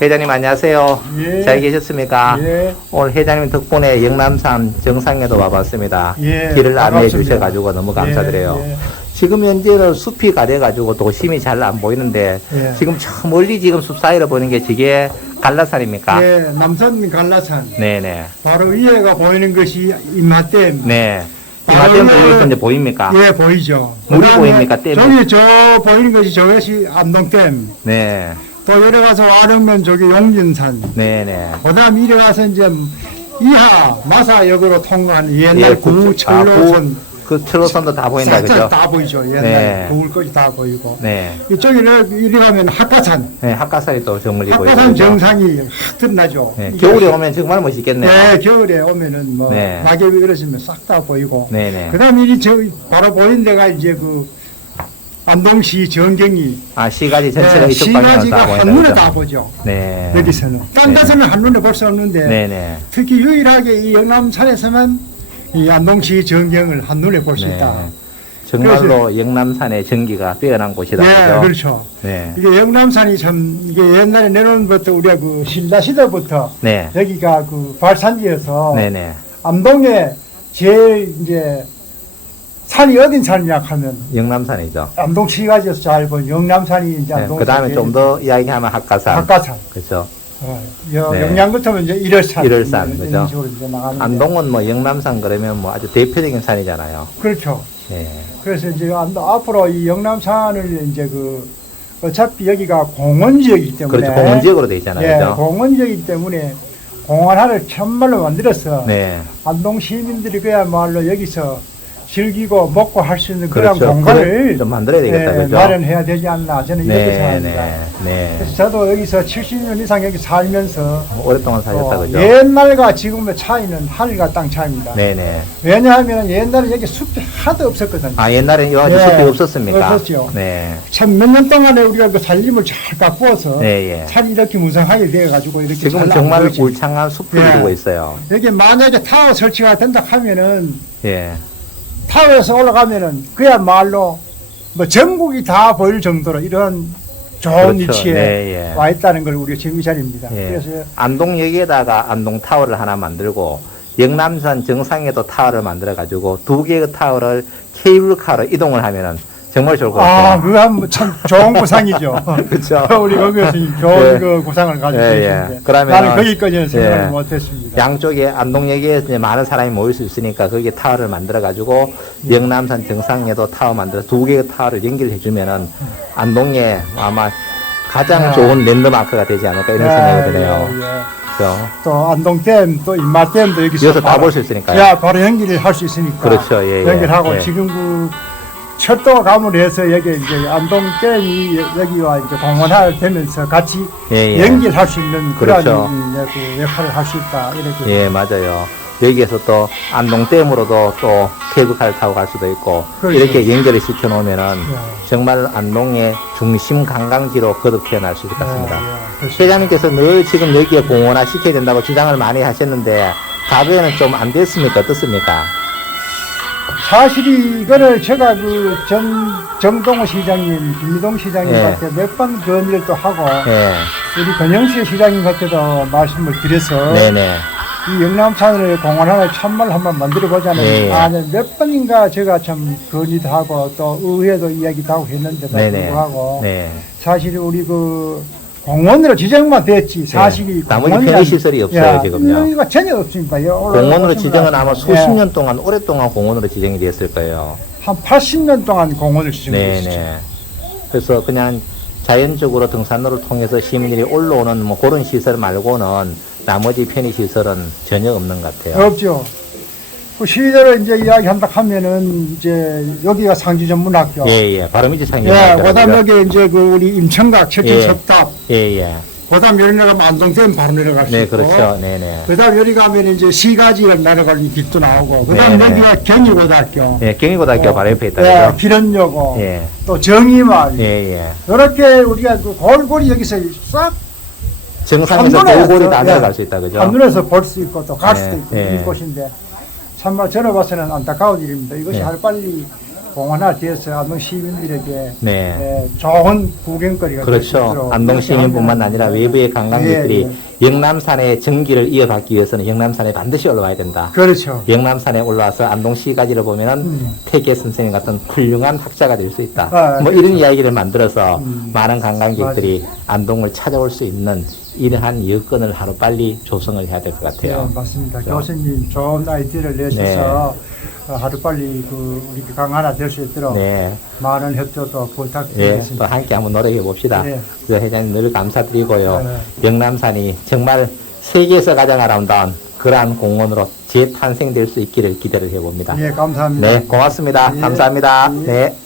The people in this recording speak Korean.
회장님 안녕하세요. 예. 잘 계셨습니까? 예. 오늘 회장님 덕분에 영남산 정상에도 와봤습니다. 예, 길을 안내해. 주셔가지고 너무 감사드려요. 예, 예. 지금 현재는 숲이 가려가지고 도심이 잘 안 보이는데 예. 지금 저 멀리 지금 숲 사이로 보는 게 저게 갈라산입니까? 예, 남산 갈라산 네네. 바로 위에가 보이는 것이 임마댐. 네. 이마댐 보이는데 보입니까? 예, 보이죠. 물이 보입니까? 댐이? 저기 저 보이는 것이 저것이 안동댐. 네. 또 이래 가서 와르면 저기 용진산. 네네. 그다음 이래 가서 이제 이하 마사역으로 통과한 옛날 예, 구 구- 아, 철로선 그 철로선도 다 보인다, 그죠? 다 보이죠. 옛날 네. 구울 것이 다 보이고. 네. 이쪽에 이래 가면 학가산. 네, 학가산이 또저 멀리 보이고. 학가산? 정상이 확 드러나죠. 네, 겨울에 오면 정말 멋있겠네요. 네, 겨울에 오면은 뭐 네. 낙엽이 그러시면 싹 다 보이고. 네네. 그다음에 이 저 바로 보이는 데가 이제 그 안동시 전경이 아, 시가지 전체가 네, 이쪽 방향으로 시가지가 다 보인다. 한눈에 그죠? 다 보죠. 네. 여기서는 딴 네. 데서는 한눈에 볼 수 없는데 네네. 특히 유일하게 이 영남산에서만 이 안동시 전경을 한눈에 볼수 네. 있다. 정말로 영남산의 전기가 뛰어난 곳이다. 네, 그죠? 그렇죠. 네. 이게 영남산이 참 이게 옛날에 내놓은 것부터 우리가 그 신라 시대부터 네. 여기가 그 발산지여서 네네. 안동에 제일 이제 산이 어딘 산이냐 하면 영남산이죠. 안동 시가지에서 잘 본 영남산이 이제 네. 안동 그 다음에 좀 더 이야기하면 학가산. 바깥산 그렇죠. 어, 여- 네. 영양 같으면 이제 일월산 일월산, 이런 그죠? 식으로 이제 나가는데 안동은 뭐 영남산 그러면 뭐 아주 대표적인 산이잖아요. 그렇죠 네. 그래서 이제 안동 앞으로 이 영남산을 이제 그 어차피 여기가 공원 지역이기 때문에 그렇죠. 공원 지역으로 돼 있잖아요. 예, 그죠? 공원 지역이기 때문에 공원 하나를 참말로 만들어서 네. 안동 시민들이 그야말로 여기서 즐기고 먹고 할 수 있는 그런 그렇죠. 공간을 좀 만들어야 되겠다. 예, 그죠? 마련해야 되지 않나 저는 이렇게 네, 생각합니다. 네, 네. 그래서 저도 여기서 70년 이상 여기 살면서 오랫동안 사셨다, 어, 그죠? 옛날과 지금의 차이는 하늘과 땅 차이입니다. 네네. 왜냐하면 옛날에 여기 숲이 하도 없었거든요. 아, 옛날에 여기 네, 숲이 없었습니까? 없었죠. 네. 참 몇 년 동안에 우리가 그 살림을 잘 가꾸어서 네, 예. 산이 이렇게 무성하게 되어가지고 이렇게 지금은 잘 정말. 울창한 숲을 예. 이루고 있어요. 여기 만약에 타워 설치가 된다 하면은 예. 타워에서 올라가면은 그야말로 뭐 전국이 다 보일 정도로 이런 좋은 그렇죠. 위치에 네, 예. 와 있다는 걸 우리가 지금 이 자리입니다. 예. 그래서 안동역에다가 안동 타워를 하나 만들고 영남산 정상에도 타워를 만들어 가지고 두 개의 타워를 케이블카로 이동을 하면은 정말 좋을 것 아, 같아요. 그거 한참 좋은 구상이죠. 그렇죠. 우리 거기에서 좋은 예. 그 구상을 가지고 예, 예. 계시는데 그러면은- 나는 거기까지는 생각을 예. 못했습니다. 양쪽에 안동역에 이제 많은 사람이 모일 수 있으니까 거기에 타워를 만들어 가지고 영남산 정상에도 타워 만들어 두 개의 타워를 연결해 주면은 안동에 아마 가장 아. 좋은 랜드마크가 되지 않을까 이런 생각이 드네요. 예, 예. 그렇죠. 또 안동댐, 또 인마댐도 여기서 여기서 다 바로- 볼 수 있으니까요. 야, 바로 연결을 할 수 있으니까. 그렇죠. 예, 예. 연결하고 예. 지금 그 철도가 가물해서 여기 이제 안동 댐이 여기와 이제 공원화 되면서 같이 예, 예. 연결할 수 있는 그런 그렇죠. 이제 그 역할을 할 수 있다 이렇게. 예, 맞아요. 여기에서 또 안동댐으로도 또 케이블카를 타고 갈 수도 있고 그렇죠. 이렇게 연결을 시켜 놓으면은 예. 정말 안동의 중심 관광지로 거듭 태어날 수 있을 것 같습니다. 예, 예, 그렇습니다. 회장님께서 늘 지금 여기에 공원화 시켜야 된다고 주장을 많이 하셨는데 가부에는 좀 안 됐습니까? 어떻습니까? 사실 이거를 제가 그 전 정동호 시장님, 김미동 시장님한테 몇 번 건의를 또 하고 예, 우리 권영세 시장님한테도 말씀을 드려서 네네. 이 영남산을 공원 하나 참말 한번 만들어 보자는 예, 예. 아, 네, 몇 번인가 제가 참 건의도 하고 또 의회도 이야기도 하고 했는데도 네네. 불구하고 네. 사실 우리 그 공원으로 지정만 됐지 사실이 나머지 공원이 편의 아니- 시설이 없어요, 야, 지금요. 여기가 전혀 올라오시면 공원으로 지정은 아마. 수십 예. 년 동안 오랫동안 공원으로 지정이 됐을 거예요. 한 80년 동안 공원을 지정했죠. 네네. 그래서 그냥 자연적으로 등산로를 통해서 시민들이 올라오는 뭐 그런 시설 말고는 나머지 편의 시설은 전혀 없는 것 같아요. 없죠. 그 시대를 이제 이야기한다 하면은 이제 여기가 상지 전문학교. 예, 예. 바로 밑에 창이 예, 그다음 여기 이제 그 우리 철진 예. 석답. 예, 예. 그다음 여기 내가면 안동댐 바로 내려갈 수 네, 있고. 그렇죠. 네 네. 그다음 여기 가면 이제 시가지를 내려가는 길도 나오고. 그다음. 여기가 경희고등학교. 예, 경희고등학교 어, 바로 옆에 있다, 예, 그죠? 기련여고. 예, 또 정의마을. 예, 예. 이렇게 우리가 그 골고루 여기서 싹 정상에서 골고루 다 예. 내려갈 수 있다, 그죠? 한눈에서 볼 수 있고 또갈 네, 수도 있고 네. 이 곳인데 참말 저는 봐서는 안타까운 일입니다. 이것이 네. 하루 빨리 되어서 안동 시민들에게 네. 예, 좋은 구경거리가 그렇죠. 안동 시민뿐만 아니라 외부의 관광객들이 예, 예. 영남산의 정기를 이어받기 위해서는 영남산에 반드시 올라와야 된다. 그렇죠. 영남산에 올라와서 안동 시가지를 보면은 음. 태계 선생님 같은 훌륭한 학자가 될 수 있다. 아, 뭐 이런 이야기를 만들어서 음. 많은 관광객들이 안동을 찾아올 수 있는 이러한 여건을 하루 빨리 조성을 해야 될것 네, 같아요. 맞습니다. 그렇죠. 교수님 좋은 아이디어를 내셔서 네. 어, 하루 빨리 그 우리 강하나 될 수 있도록 네. 많은 협조도 예, 부탁드리겠습니다. 또 함께 한번 노력해 봅시다. 네. 그 회장님 늘 감사드리고요. 네. 영남산이 정말 세계에서 가장 아름다운 그러한 공원으로 재탄생될 수 있기를 기대를 해봅니다. 예, 감사합니다. 네, 고맙습니다. 예. 감사합니다. 예. 네.